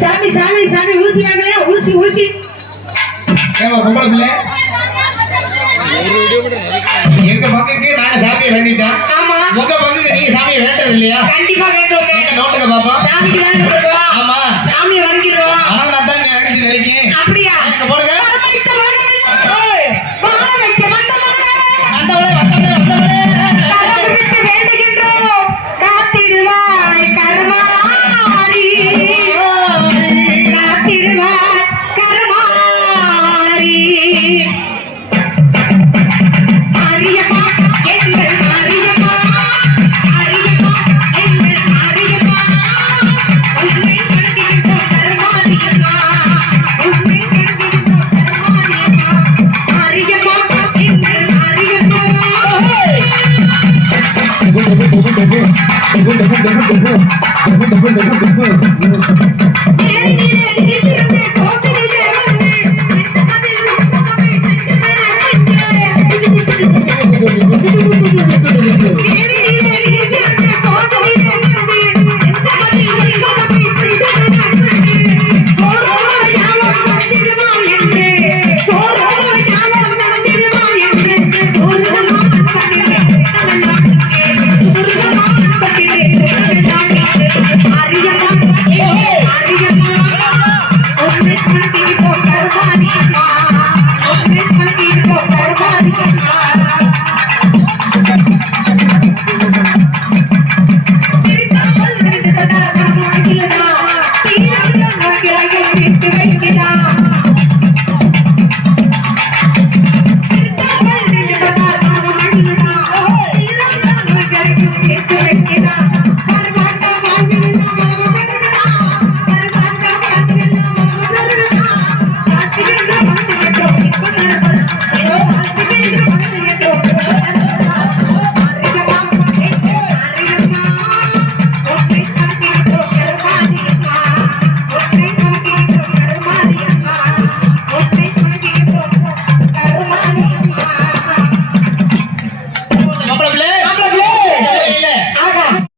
சாமி ஊசி வாங்கலையா ஊசி ஊசி. ஏமா பிள்ளை? எங்க பங்குக்கு நாங்க சாமியை ஆமா. உங்க பங்குக்கு நீங்க சாமியை வேண்டது இல்லையா கண்டிப்பா வேண்டும் நோட்டுங்க பாப்போம். சாமிக்கு வேண்டிடுவோம் ஆமா. Thank you. Thank you.